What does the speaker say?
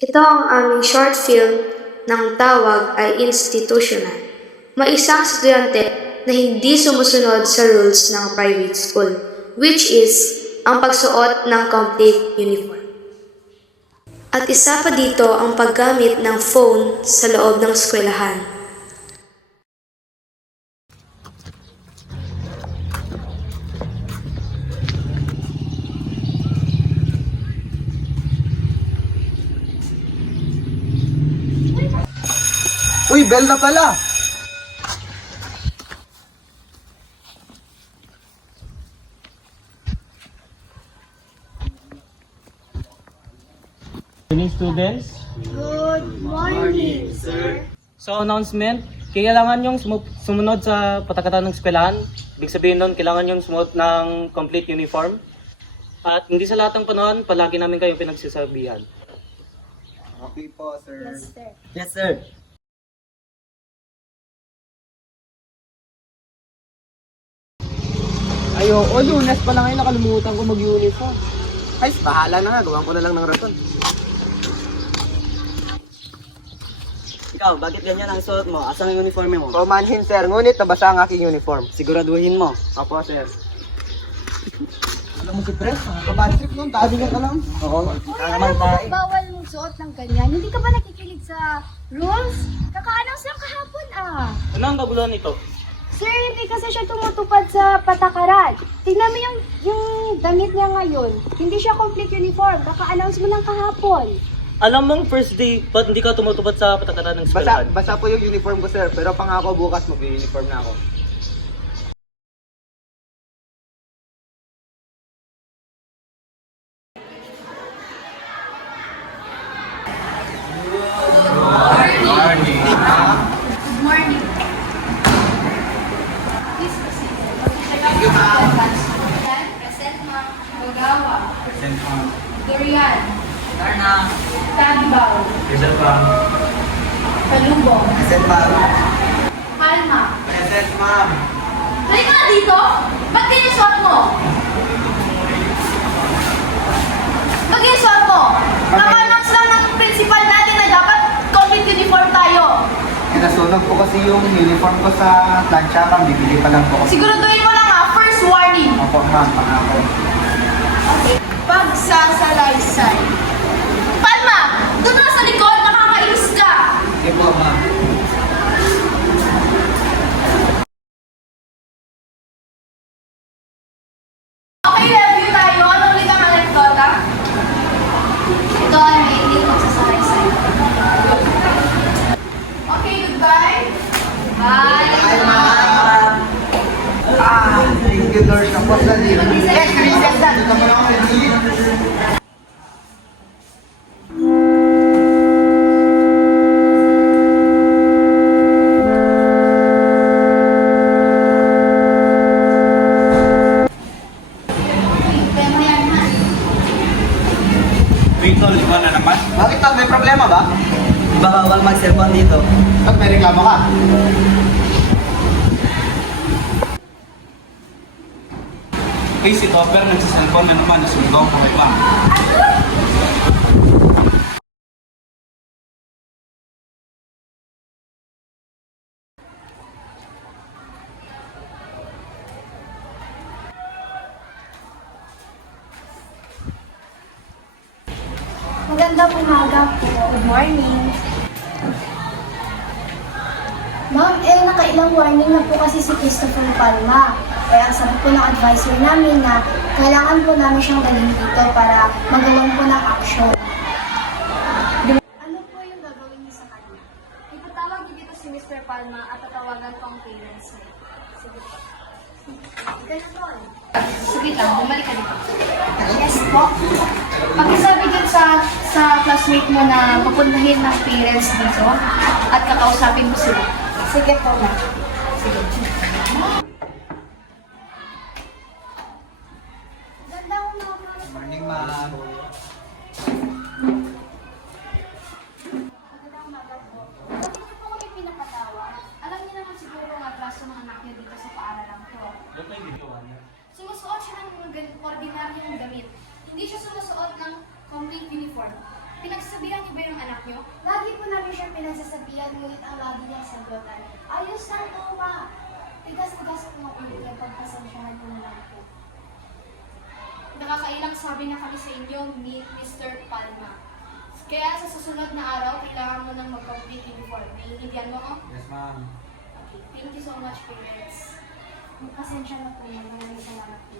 Ito ang aming short film ng tawag ay institutional. May isang estudyante na hindi sumusunod sa rules ng private school, which is ang pagsuot ng complete uniform. At isa pa dito ang paggamit ng phone sa loob ng eskwelahan. Uy, bell na pala! Morning, students. Good morning, sir. So, announcement, kailangan yung sumunod sa patakaran ng eskwelahan. Ibig sabihin nun, kailangan yung sumunod ng complete uniform. At hindi sa lahat ng panahon, palagi namin kayo pinagsasabihan. Okay po, sir. Yes, sir. Yes, sir. Ayo, Lunes pa lang ngayon nakalimutan ko mag-uniform. Ay, bahala na nga. Gawan ko na lang ng rason. Ikaw, bakit ganyan ang suot mo? Asang ang uniforme mo? Romanhin, sir. Ngunit nabasa ang aking uniform. Siguraduhin mo. Apo, sir. Alam mo si Pres, nakakabad trip nun. Dati niyang alam. Oo. Alam mo ba't bawal mong suot ng ganyan? Hindi ka ba nakikinig sa rules? Kaka-announce lang kahapon Ano ang kaguluhan nito? Sir, hindi kasi siya tumutupad sa patakaran. Tingnan mo yung damit niya ngayon. Hindi siya complete uniform. Kaka-announce mo lang kahapon. Alam mong first day, ba't hindi ka tumutupad sa patakaran ng eskwelahan? Basa po yung uniform ko, sir. Pero pangako bukas mag-uniform na ako. Good morning. Please proceed. Present, ma'am. Bagawa. Present, ma'am. Dorian. Darna. Tabibaw. Present, ma'am. Palubong. Present, ma'am. Palma. Present, ma'am. Halika nga dito! Ba't ganyan suot mo? Ba't ganyan suot mo? Kaka-announce lang ng principal natin na dapat complete uniform tayo. Nasunog po kasi yung uniform ko sa plancha, ma'am. Bibili pa lang po ako. Siguraduhin mo lang first warning. Opo, ma'am. Pangako. Pagsasalaysay. Palma! Doon na sa likod, nakakainis ka! Sige po, ma'am. Okay, review tayo. Anong ulit ang anekdota? Ito ay may hindi pagsasalaysay. Okay, goodbye. Bye. Bye, ma'am. Thank you, Lord. Tapos na din. Yes, recess na. Dito mo lang ako nagsilit. Kaya mo yan, ha? Tol, ikaw na naman. Bakit Tol? May problema ba? Di ba bawal mag-cellphone dito? Ba't may reklamo ka? Hey, si Topper nagsiselfon na naman, nasugaw ko kay Ma'am. Magandang umaga po. Good morning. Ma'am, nakailang warning na po kasi si Christopher Palma. Kaya ang sabi po ng advisor namin na kailangan po namin siyang dalhin dito para magawan po ng action. Ano po yung gagawin niyo sa kanya? Ipatawag niyo dito si Mr. Palma at tatawagan ko ang parents niya. Sige po. Ganun. Sige lang, bumalik ka dito. Yes po. Pakisabi dyan sa classmate mo na papuntahin ng parents dito at kakausapin mo sila. Sige po, ma'am. Sige. Ganda mo, mama. Morning, ma'am. Magandang umaga po. Bakit niyo po kami pinapatawag? Alam niyo naman siguro ang atraso ng anak niyo dito sa paaralan ko. Sumusuot siya ng mga ordinaryong damit. Hindi siya sumusuot ng complete uniform. Pinagsasabihan niyo ba yung ngunit ang lagi niyang sagutan, ayos lang to, ma. Tigas-tigas po ang ulo niya, pagpasensyahan mo na lang po. Nakakailang sabi na kami sa inyo, ni Mr. Palma. Kaya sa susunod na araw, kailangan mo nang mag-complete uniform. Naiintindihan mo ko? Yes, ma'am. Okay, thank you so much, parents. Magpasensya na po yan. Maraming salamat po.